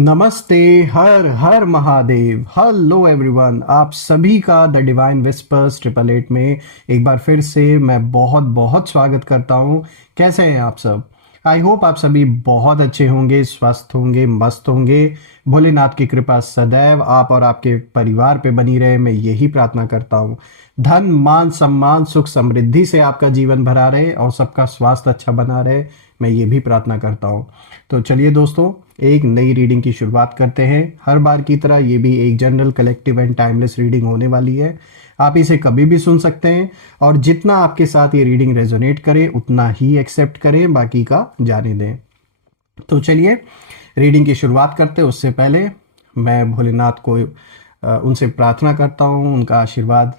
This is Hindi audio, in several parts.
नमस्ते। हर हर महादेव। हेलो एवरीवन, आप सभी का द डिवाइन विस्पर्स 888 में एक बार फिर से मैं बहुत बहुत स्वागत करता हूँ। कैसे हैं आप सब? आई होप आप सभी बहुत अच्छे होंगे, स्वस्थ होंगे, मस्त होंगे। भोलेनाथ की कृपा सदैव आप और आपके परिवार पे बनी रहे, मैं यही प्रार्थना करता हूँ। धन मान सम्मान सुख समृद्धि से आपका जीवन भरा रहे और सबका स्वास्थ्य अच्छा बना रहे, मैं ये भी प्रार्थना करता हूँ। तो चलिए दोस्तों, एक नई रीडिंग की शुरुआत करते हैं। हर बार की तरह ये भी एक general collective and timeless reading होने वाली है। आप इसे कभी भी सुन सकते हैं और जितना आपके साथ ये रीडिंग रेजोनेट करे उतना ही एक्सेप्ट करें, बाकी का जाने दें। तो चलिए रीडिंग की शुरुआत करते हैं। उससे पहले मैं भोलेनाथ को उनसे प्रार्थना करता हूँ, उनका आशीर्वाद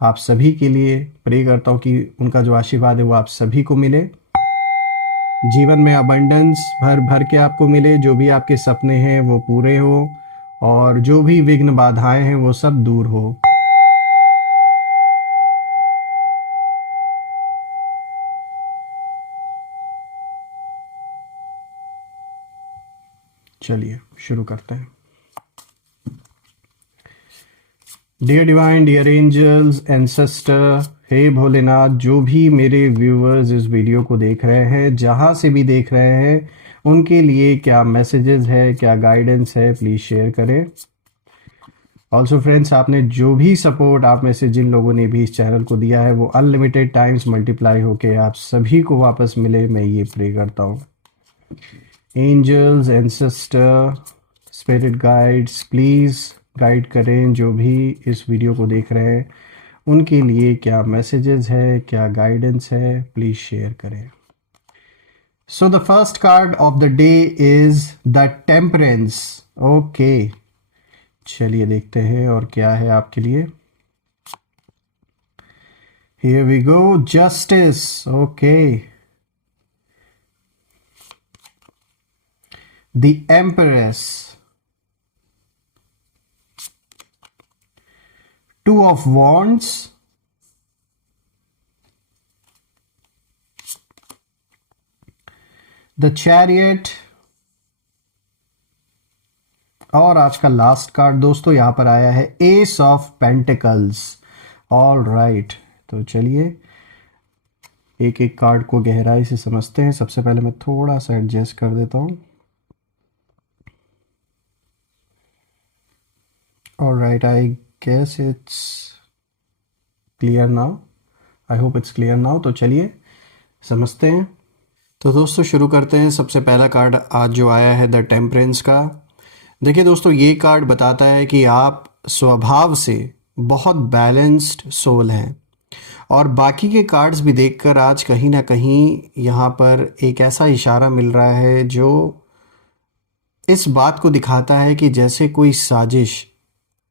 आप सभी के लिए प्रे करता हूँ कि उनका जो आशीर्वाद है वो आप सभी को मिले। जीवन में अबंडेंस भर भर के आपको मिले, जो भी आपके सपने हैं वो पूरे हो और जो भी विघ्न बाधाएं हैं वो सब दूर हो। चलिए शुरू करते हैं। Dear divine, dear angels, ancestor, हे भोलेनाथ, जो भी मेरे व्यूअर्स इस वीडियो को देख रहे हैं, जहाँ से भी देख रहे हैं, उनके लिए क्या मैसेजेस है, क्या गाइडेंस है, प्लीज़ शेयर करें। ऑल्सो फ्रेंड्स, आपने जो भी सपोर्ट आप में से जिन लोगों ने भी इस चैनल को दिया है वो अनलिमिटेड टाइम्स मल्टीप्लाई होके आप सभी को वापस मिले, मैं ये प्रे करता हूँ। Angels, ancestor, spirit guides, please guide करें जो भी इस वीडियो को देख रहे हैं, उनके लिए क्या मैसेजेस है, क्या गाइडेंस है, प्लीज़ शेयर करें। So the first card of the day is the temperance. Okay, चलिए देखते हैं और क्या है आपके लिए। Here we go, justice. Okay, the empress, two of wands, the chariot और आज का लास्ट कार्ड दोस्तों यहाँ पर आया है S of pentacles. All right, तो चलिए एक एक कार्ड को गहराई से समझते हैं। सबसे पहले मैं थोड़ा सा एडजस्ट कर देता हूँ। All right, I guess it's clear now. I hope it's clear now. तो चलिए समझते हैं। तो दोस्तों शुरू करते हैं। सबसे पहला कार्ड आज जो आया है द टेम्परेंस का। देखिए दोस्तों, ये कार्ड बताता है कि आप स्वभाव से बहुत बैलेंस्ड सोल हैं और बाकी के कार्ड्स भी देखकर आज कहीं ना कहीं यहाँ पर एक ऐसा इशारा मिल रहा है जो इस बात को दिखाता है कि जैसे कोई साजिश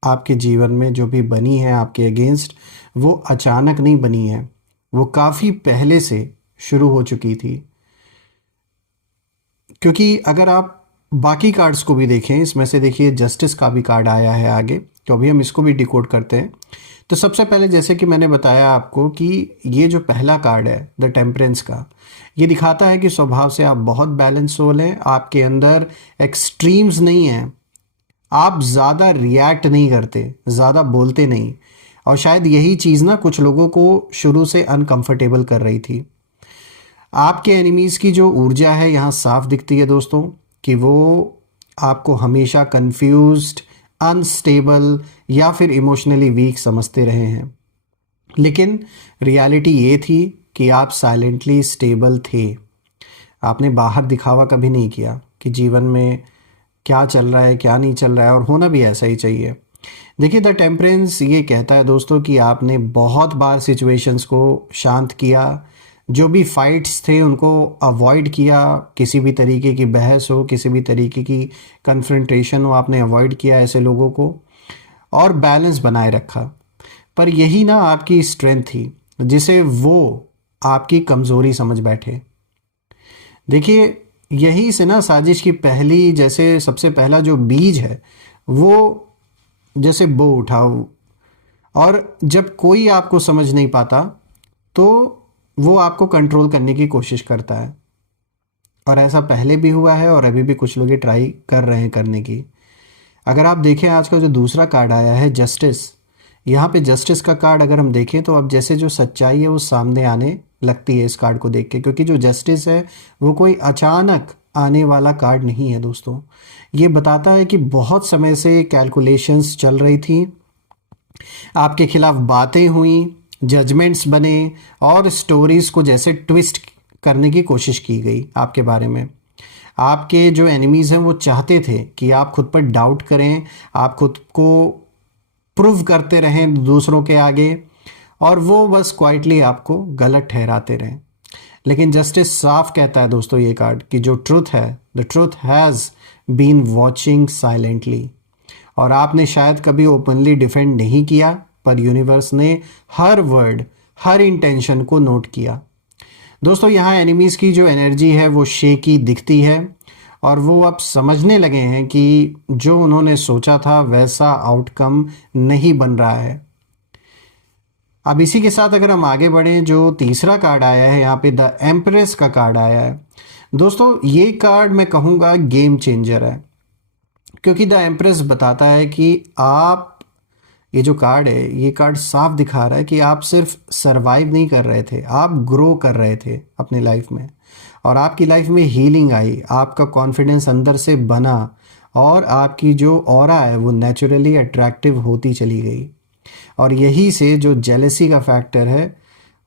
आपके जीवन में जो भी बनी है आपके अगेंस्ट, वो अचानक नहीं बनी है, वो काफ़ी पहले से शुरू हो चुकी थी। क्योंकि अगर आप बाकी कार्ड्स को भी देखें, इसमें से देखिए जस्टिस का भी कार्ड आया है आगे, तो अभी हम इसको भी डिकोड करते हैं। तो सबसे पहले जैसे कि मैंने बताया आपको कि ये जो पहला कार्ड है द टेम्परेंस का, ये दिखाता है कि स्वभाव से आप बहुत बैलेंस सोल हैं, आपके अंदर एक्सट्रीम्स नहीं हैं, आप ज़्यादा रिएक्ट नहीं करते, ज़्यादा बोलते नहीं। और शायद यही चीज़ ना कुछ लोगों को शुरू से अनकंफर्टेबल कर रही थी। आपके एनिमीज़ की जो ऊर्जा है यहाँ साफ दिखती है दोस्तों, कि वो आपको हमेशा कंफ्यूज्ड, अनस्टेबल या फिर इमोशनली वीक समझते रहे हैं। लेकिन रियलिटी ये थी कि आप साइलेंटली स्टेबल थे। आपने बाहर दिखावा कभी नहीं किया कि जीवन में क्या चल रहा है, क्या नहीं चल रहा है, और होना भी ऐसा ही चाहिए। देखिए द टेम्परेंस ये कहता है दोस्तों कि आपने बहुत बार सिचुएशंस को शांत किया, जो भी फाइट्स थे उनको अवॉइड किया, किसी भी तरीके की बहस हो, किसी भी तरीके की कन्फ्रंटेशन हो, आपने अवॉइड किया ऐसे लोगों को और बैलेंस बनाए रखा। पर यही ना आपकी स्ट्रेंथ थी जिसे वो आपकी कमज़ोरी समझ बैठे। देखिए यही से ना साजिश की पहली, जैसे सबसे पहला जो बीज है वो जैसे बो उठा, और जब कोई आपको समझ नहीं पाता तो वो आपको कंट्रोल करने की कोशिश करता है। और ऐसा पहले भी हुआ है और अभी भी कुछ लोग ये ट्राई कर रहे हैं करने की। अगर आप देखें आज का जो दूसरा कार्ड आया है जस्टिस, यहाँ पे जस्टिस का कार्ड अगर हम देखें तो अब जैसे जो सच्चाई है वो सामने आने लगती है इस कार्ड को देख के, क्योंकि जो जस्टिस है वो कोई अचानक आने वाला कार्ड नहीं है दोस्तों। ये बताता है कि बहुत समय से कैलकुलेशंस चल रही थी, आपके खिलाफ बातें हुई, जजमेंट्स बने और स्टोरीज को जैसे ट्विस्ट करने की कोशिश की गई आपके बारे में। आपके जो एनिमीज़ हैं वो चाहते थे कि आप खुद पर डाउट करें, आप खुद को प्रूव करते रहें दूसरों के आगे, और वो बस क्वाइटली आपको गलत ठहराते रहें। लेकिन जस्टिस साफ कहता है दोस्तों ये कार्ड कि जो ट्रुथ है, the truth has been watching silently. और आपने शायद कभी ओपनली डिफेंड नहीं किया, पर यूनिवर्स ने हर वर्ड, हर इंटेंशन को नोट किया। दोस्तों यहाँ एनिमीज़ की जो एनर्जी है वो शेकी दिखती है, और वो अब समझने लगे हैं कि जो उन्होंने सोचा था वैसा आउटकम नहीं बन रहा है। अब इसी के साथ अगर हम आगे बढ़ें, जो तीसरा कार्ड आया है यहाँ पे द एम्प्रेस का कार्ड आया है। दोस्तों ये कार्ड मैं कहूँगा गेम चेंजर है, क्योंकि द एम्प्रेस बताता है कि आप, ये जो कार्ड है ये कार्ड साफ दिखा रहा है कि आप सिर्फ सरवाइव नहीं कर रहे थे, आप ग्रो कर रहे थे अपने लाइफ में, और आपकी लाइफ में हीलिंग आई, आपका कॉन्फिडेंस अंदर से बना, और आपकी जो ऑरा है वो नेचुरली अट्रैक्टिव होती चली गई। और यही से जो जेलसी का फैक्टर है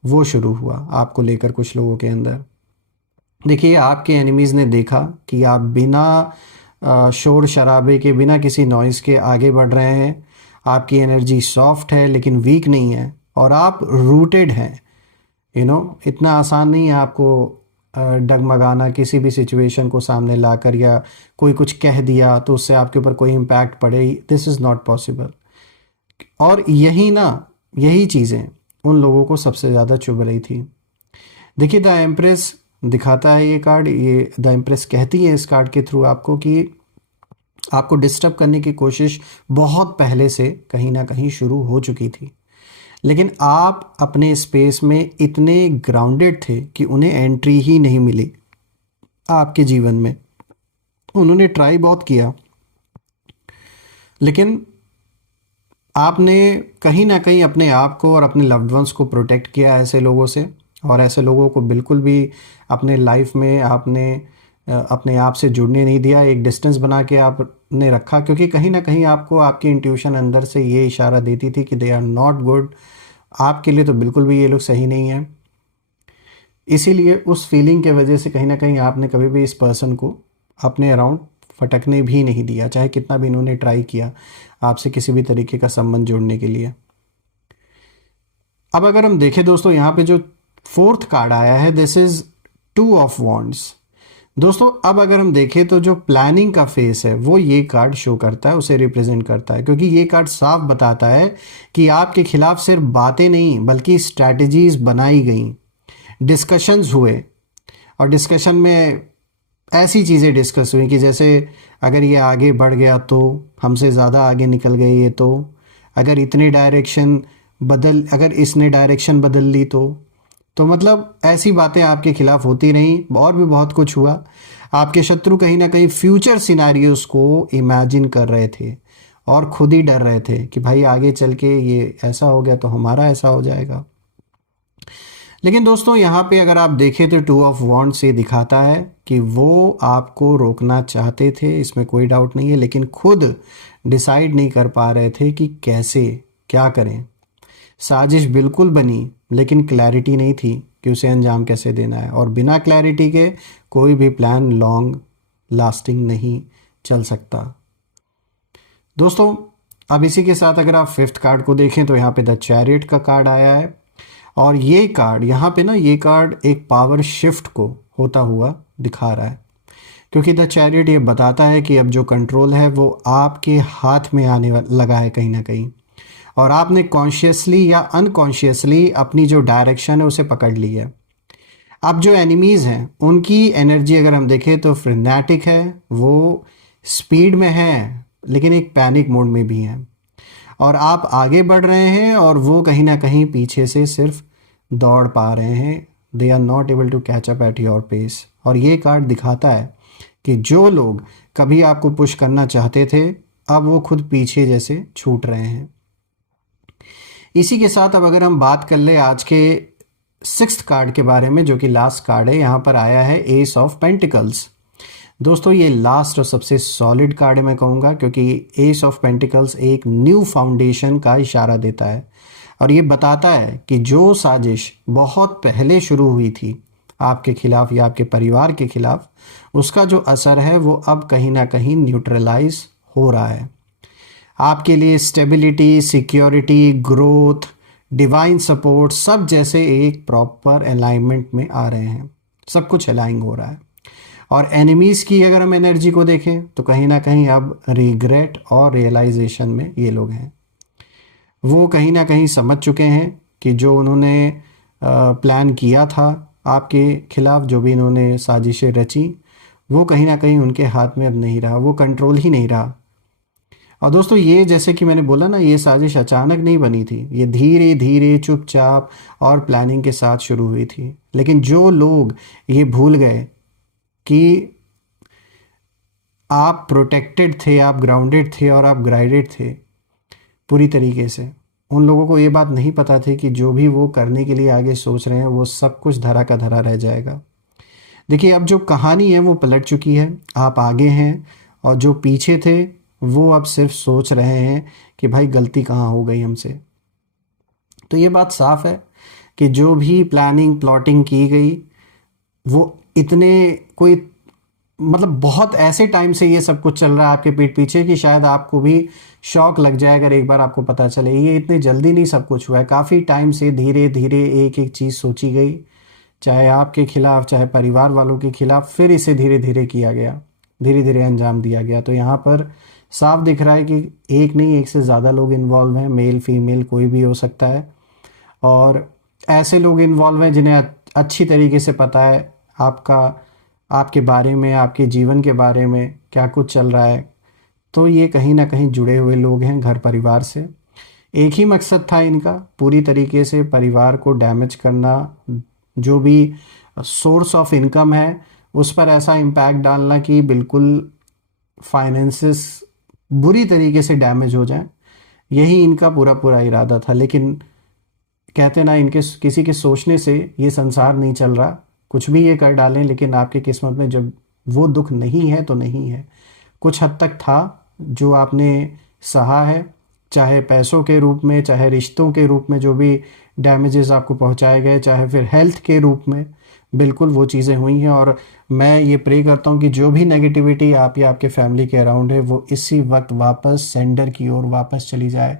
वो शुरू हुआ आपको लेकर कुछ लोगों के अंदर। देखिए आपके एनिमीज़ ने देखा कि आप बिना शोर शराबे के, बिना किसी नॉइज़ के आगे बढ़ रहे हैं, आपकी एनर्जी सॉफ्ट है लेकिन वीक नहीं है, और आप रूटेड हैं। इतना आसान नहीं है आपको डगमगाना, किसी भी सिचुएशन को सामने लाकर, या कोई कुछ कह दिया तो उससे आपके ऊपर कोई इम्पैक्ट पड़े, दिस इज़ नॉट पॉसिबल। और यही चीज़ें उन लोगों को सबसे ज़्यादा चुभ रही थी। देखिए द एम्प्रेस दिखाता है ये कार्ड, ये द एम्प्रेस कहती है इस कार्ड के थ्रू आपको कि आपको डिस्टर्ब करने की कोशिश बहुत पहले से कहीं ना कहीं शुरू हो चुकी थी, लेकिन आप अपने स्पेस में इतने ग्राउंडेड थे कि उन्हें एंट्री ही नहीं मिली आपके जीवन में। उन्होंने ट्राई बहुत किया, लेकिन आपने कहीं ना कहीं अपने आप को और अपने लव्ड वंस को प्रोटेक्ट किया ऐसे लोगों से, और ऐसे लोगों को बिल्कुल भी अपने लाइफ में आपने अपने आप से जुड़ने नहीं दिया, एक डिस्टेंस बना के आपने रखा, क्योंकि कहीं ना कहीं आपको आपकी इंट्यूशन अंदर से ये इशारा देती थी कि दे आर नॉट गुड, आपके लिए तो बिल्कुल भी ये लोग सही नहीं हैं। इसीलिए उस फीलिंग के वजह से कहीं ना कहीं आपने कभी भी इस पर्सन को अपने अराउंड फटकने भी नहीं दिया, चाहे कितना भी इन्होंने ट्राई किया आपसे किसी भी तरीके का संबंध जोड़ने के लिए। अब अगर हम देखें दोस्तों, यहाँ पे जो फोर्थ कार्ड आया है, दिस इज 2 ऑफ वॉन्ड्स। दोस्तों अब अगर हम देखें तो जो प्लानिंग का फेस है वो ये कार्ड शो करता है, उसे रिप्रेजेंट करता है, क्योंकि ये कार्ड साफ बताता है कि आपके खिलाफ सिर्फ बातें नहीं बल्कि स्ट्रैटेजीज बनाई गई, डिस्कशंस हुए, और डिस्कशन में ऐसी चीज़ें डिस्कस हुई कि जैसे अगर ये आगे बढ़ गया तो, हमसे ज़्यादा आगे निकल गए ये तो, अगर अगर इसने डायरेक्शन बदल ली तो मतलब ऐसी बातें आपके खिलाफ होती रहीं, और भी बहुत कुछ हुआ। आपके शत्रु कहीं ना कहीं फ्यूचर सिनारियोस को इमेजिन कर रहे थे और खुद ही डर रहे थे कि भाई आगे चल के ये ऐसा हो गया तो हमारा ऐसा हो जाएगा। लेकिन दोस्तों यहाँ पे अगर आप देखें तो 2 ऑफ वॉन्ड्स ये दिखाता है कि वो आपको रोकना चाहते थे, इसमें कोई डाउट नहीं है, लेकिन खुद डिसाइड नहीं कर पा रहे थे कि कैसे क्या करें। साजिश बिल्कुल बनी, लेकिन क्लैरिटी नहीं थी कि उसे अंजाम कैसे देना है, और बिना क्लैरिटी के कोई भी प्लान लॉन्ग लास्टिंग नहीं चल सकता। दोस्तों अब इसी के साथ अगर आप 5th कार्ड को देखें तो यहाँ पे द चैरियट का कार्ड आया है, और ये कार्ड यहाँ पे ना, ये कार्ड एक पावर शिफ्ट को होता हुआ दिखा रहा है, क्योंकि द चैरियट ये बताता है कि अब जो कंट्रोल है वो आपके हाथ में आने लगा है कहीं ना कहीं, और आपने कॉन्शियसली या अनकॉन्शियसली अपनी जो डायरेक्शन है उसे पकड़ ली है। अब जो एनिमीज़ हैं उनकी एनर्जी अगर हम देखें तो फ्रेनेटिक है, वो स्पीड में है लेकिन एक पैनिक मोड में भी है, और आप आगे बढ़ रहे हैं और वो कहीं ना कहीं पीछे से सिर्फ दौड़ पा रहे हैं, they are not able to catch up at your pace. और ये कार्ड दिखाता है कि जो लोग कभी आपको पुश करना चाहते थे, अब वो खुद पीछे जैसे छूट रहे हैं। इसी के साथ अब अगर हम बात कर ले आज के 6th कार्ड के बारे में, जो कि लास्ट कार्ड है, यहाँ पर आया है एस ऑफ पेंटिकल्स। दोस्तों ये लास्ट और सबसे सॉलिड कार्ड है मैं कहूँगा, क्योंकि एस ऑफ पेंटिकल्स एक न्यू फाउंडेशन का इशारा देता है और ये बताता है कि जो साजिश बहुत पहले शुरू हुई थी आपके खिलाफ या आपके परिवार के खिलाफ, उसका जो असर है वो अब कहीं ना कहीं न्यूट्रलाइज हो रहा है। आपके लिए stability, security, growth, divine support सब जैसे एक प्रॉपर अलाइनमेंट में आ रहे हैं। सब कुछ अलाइन हो रहा है। और एनिमीज़ की अगर हम एनर्जी को देखें तो कहीं ना कहीं अब रिग्रेट और रियलाइजेशन में ये लोग हैं। वो कहीं ना कहीं समझ चुके हैं कि जो उन्होंने प्लान किया था आपके खिलाफ, जो भी इन्होंने साजिशें रची, वो कहीं ना कहीं उनके हाथ में अब नहीं रहा, वो कंट्रोल ही नहीं रहा। और दोस्तों ये जैसे कि मैंने बोला ना, ये साजिश अचानक नहीं बनी थी, ये धीरे धीरे चुपचाप और प्लानिंग के साथ शुरू हुई थी। लेकिन जो लोग ये भूल गए कि आप प्रोटेक्टेड थे, आप ग्राउंडेड थे और आप गाइडेड थे पूरी तरीके से, उन लोगों को ये बात नहीं पता थी कि जो भी वो करने के लिए आगे सोच रहे हैं वो सब कुछ धरा का धरा रह जाएगा। देखिए अब जो कहानी है वो पलट चुकी है, आप आगे हैं और जो पीछे थे वो अब सिर्फ सोच रहे हैं कि भाई गलती कहाँ हो गई हमसे। तो ये बात साफ है कि जो भी प्लानिंग प्लॉटिंग की गई वो इतने कोई मतलब बहुत ऐसे टाइम से ये सब कुछ चल रहा है आपके पीठ पीछे कि शायद आपको भी शॉक लग जाए अगर एक बार आपको पता चले। ये इतने जल्दी नहीं सब कुछ हुआ है, काफ़ी टाइम से धीरे धीरे एक एक चीज़ सोची गई, चाहे आपके खिलाफ चाहे परिवार वालों के खिलाफ, फिर इसे धीरे धीरे किया गया, धीरे धीरे अंजाम दिया गया। तो यहाँ पर साफ दिख रहा है कि एक नहीं एक से ज़्यादा लोग इन्वॉल्व हैं, मेल फीमेल कोई भी हो सकता है। और ऐसे लोग इन्वॉल्व हैं जिन्हें अच्छी तरीके से पता है आपके बारे में, आपके जीवन के बारे में क्या कुछ चल रहा है। तो ये कहीं ना कहीं जुड़े हुए लोग हैं घर परिवार से। एक ही मकसद था इनका, पूरी तरीके से परिवार को डैमेज करना, जो भी सोर्स ऑफ इनकम है उस पर ऐसा इम्पैक्ट डालना कि बिल्कुल फाइनेंसेस बुरी तरीके से डैमेज हो जाए। यही इनका पूरा पूरा इरादा था। लेकिन कहते ना, इनके किसी के सोचने से ये संसार नहीं चल रहा, कुछ भी ये कर डालें, लेकिन आपकी किस्मत में जब वो दुख नहीं है तो नहीं है। कुछ हद तक था जो आपने सहा है, चाहे पैसों के रूप में, चाहे रिश्तों के रूप में जो भी डैमेजेस आपको पहुंचाए गए, चाहे फिर हेल्थ के रूप में, बिल्कुल वो चीज़ें हुई हैं। और मैं ये प्रे करता हूँ कि जो भी नेगेटिविटी आप या आपके फैमिली के अराउंड है वो इसी वक्त वापस सेंडर की ओर वापस चली जाए,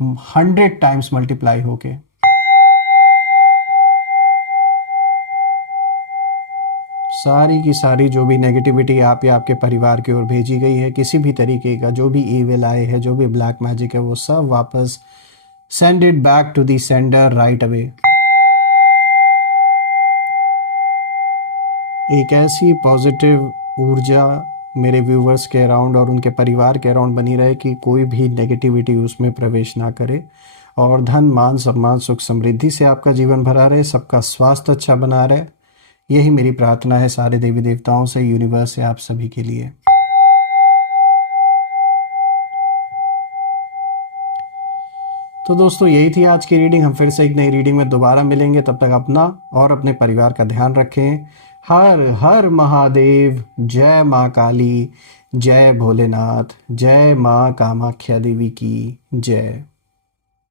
100 टाइम्स मल्टीप्लाई होके। सारी की सारी जो भी नेगेटिविटी आप या आपके परिवार की ओर भेजी गई है, किसी भी तरीके का जो भी ईविल आए है, जो भी ब्लैक मैजिक है, वो सब वापस send it back to the sender right away. एक ऐसी पॉजिटिव ऊर्जा मेरे व्यूवर्स के अराउंड और उनके परिवार के अराउंड बनी रहे कि कोई भी नेगेटिविटी उसमें प्रवेश ना करे, और धन मान सम्मान सुख समृद्धि से आपका जीवन भरा रहे, सबका स्वास्थ्य अच्छा बना रहे। यही मेरी प्रार्थना है सारे देवी देवताओं से, यूनिवर्स से, आप सभी के लिए। तो दोस्तों यही थी आज की रीडिंग। हम फिर से एक नई रीडिंग में दोबारा मिलेंगे। तब तक अपना और अपने परिवार का ध्यान रखें। हर हर महादेव। जय माँ काली, जय भोलेनाथ, जय माँ कामाख्या देवी की जय।